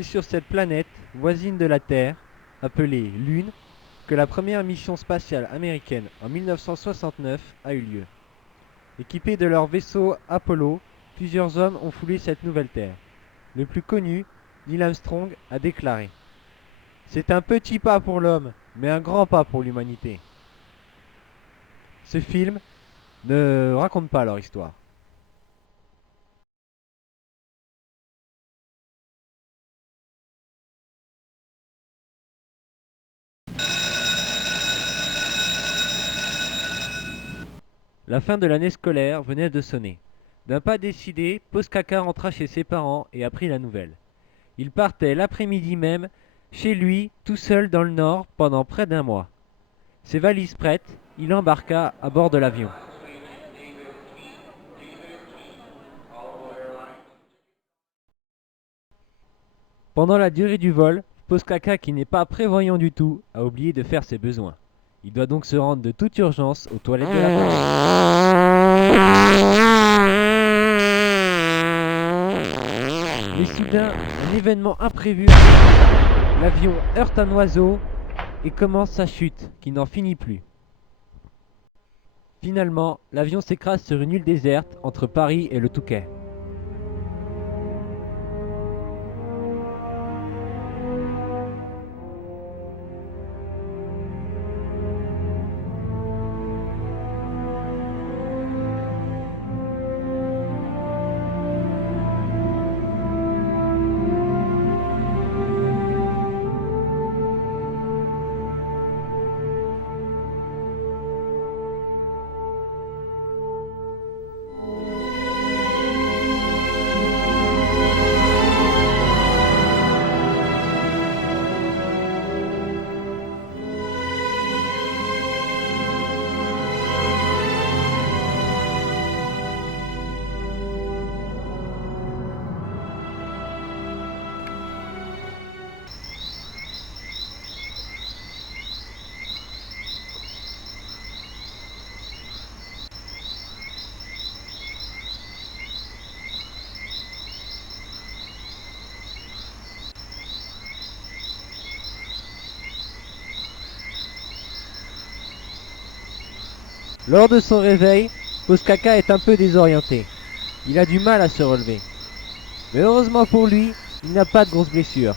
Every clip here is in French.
C'est sur cette planète, voisine de la Terre, appelée Lune, que la première mission spatiale américaine en 1969 a eu lieu. Équipés de leur vaisseau Apollo, plusieurs hommes ont foulé cette nouvelle Terre. Le plus connu, Neil Armstrong, a déclaré: C'est un petit pas pour l'homme, mais un grand pas pour l'humanité. Ce film ne raconte pas leur histoire. La fin de l'année scolaire venait de sonner. D'un pas décidé, Postkaka rentra chez ses parents et apprit la nouvelle. Il partait l'après-midi même, chez lui, tout seul dans le nord, pendant près d'un mois. Ses valises prêtes, il embarqua à bord de l'avion. Pendant la durée du vol, Postkaka, qui n'est pas prévoyant du tout, a oublié de faire ses besoins. Il doit donc se rendre de toute urgence aux toilettes de la planète. Mais soudain, un événement imprévu arrive. L'avion heurte un oiseau et commence sa chute, qui n'en finit plus. Finalement, l'avion s'écrase sur une île déserte entre Paris et le Touquet. Lors de son réveil, Postkaka est un peu désorienté. Il a du mal à se relever. Mais heureusement pour lui, il n'a pas de grosses blessures.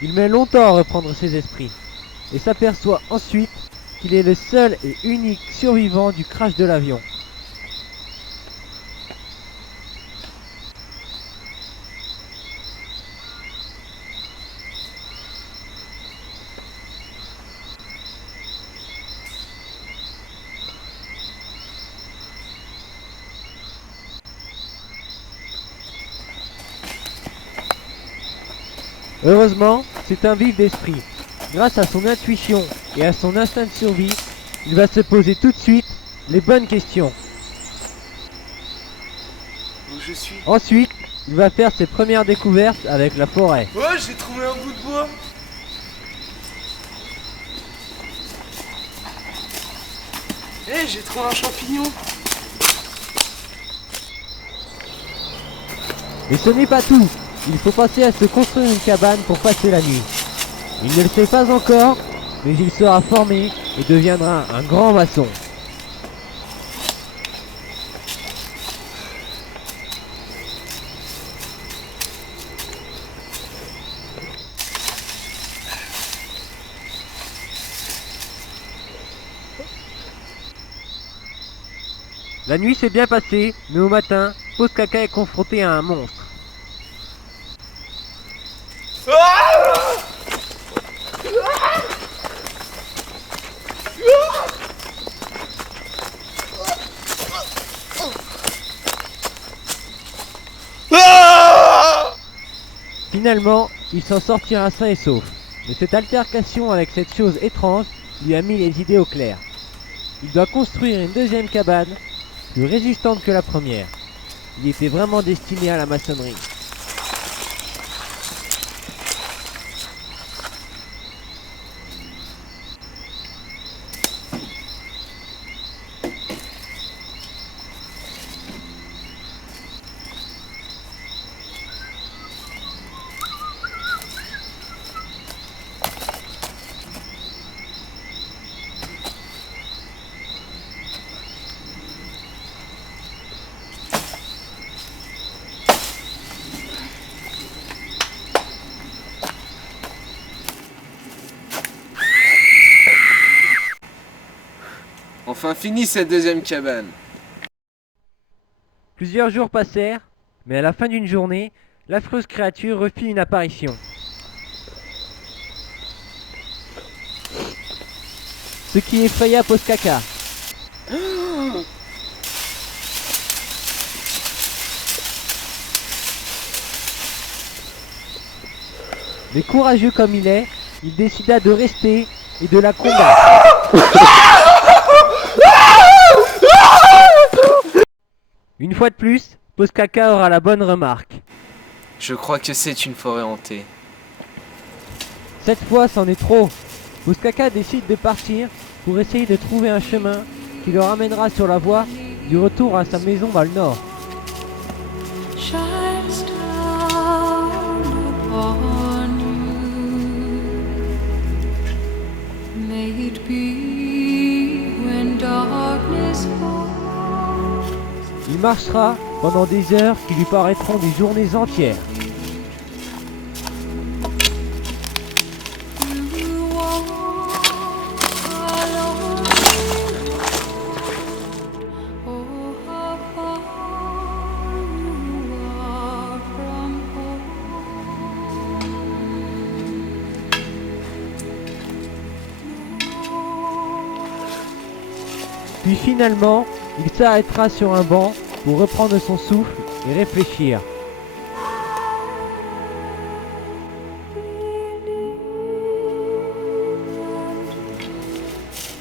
Il met longtemps à reprendre ses esprits et s'aperçoit ensuite qu'il est le seul et unique survivant du crash de l'avion. Heureusement, c'est un vif d'esprit. Grâce à son intuition et à son instinct de survie, il va se poser tout de suite les bonnes questions. Où je suis? Ensuite, il va faire ses premières découvertes avec la forêt. Ouais, j'ai trouvé un bout de bois. Eh, j'ai trouvé un champignon. Mais ce n'est pas tout. Il faut penser à se construire une cabane pour passer la nuit. Il ne le sait pas encore, mais il sera formé et deviendra un grand maçon. La nuit s'est bien passée, mais au matin, Postkaka est confronté à un monstre. Finalement, il s'en sortira sain et sauf. Mais cette altercation avec cette chose étrange lui a mis les idées au clair. Il doit construire une deuxième cabane, plus résistante que la première. Il était vraiment destiné à la maçonnerie. Enfin fini cette deuxième cabane. Plusieurs jours passèrent, mais à la fin d'une journée, l'affreuse créature refit une apparition. Ce qui effraya Postkaka. Mais courageux comme il est, il décida de rester et de la combattre. Une fois de plus, Postkaka aura la bonne remarque. Je crois que c'est une forêt hantée. Cette fois, c'en est trop. Postkaka décide de partir pour essayer de trouver un chemin qui le ramènera sur la voie du retour à sa maison dans le nord. Shines down upon you. May it be when darkness falls. Il marchera pendant des heures qui lui paraîtront des journées entières. You walk alone. Oh, how far you are from Puis finalement, il s'arrêtera sur un banc pour reprendre son souffle et réfléchir.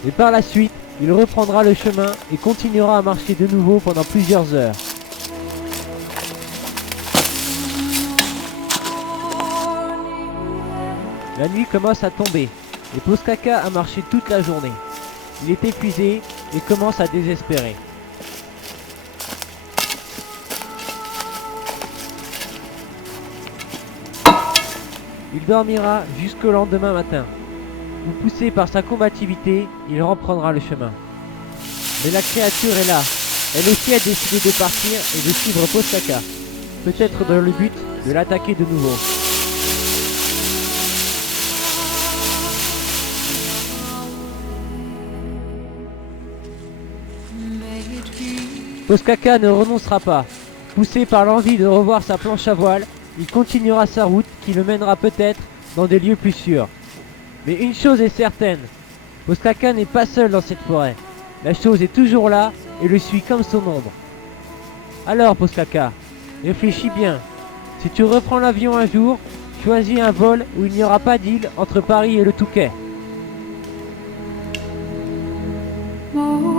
Et par la suite, il reprendra le chemin et continuera à marcher de nouveau pendant plusieurs heures. La nuit commence à tomber et Postkaka a marché toute la journée. Il est épuisé et commence à désespérer. Il dormira jusqu'au lendemain matin, où poussé par sa combativité, il reprendra le chemin. Mais la créature est là. Elle aussi a décidé de partir et de suivre Postkaka, peut-être dans le but de l'attaquer de nouveau. Postkaka ne renoncera pas. Poussé par l'envie de revoir sa planche à voile, il continuera sa route qui le mènera peut-être dans des lieux plus sûrs. Mais une chose est certaine, Postkaka n'est pas seul dans cette forêt. La chose est toujours là et le suit comme son ombre. Alors Postkaka, réfléchis bien. Si tu reprends l'avion un jour, choisis un vol où il n'y aura pas d'île entre Paris et le Touquet. more.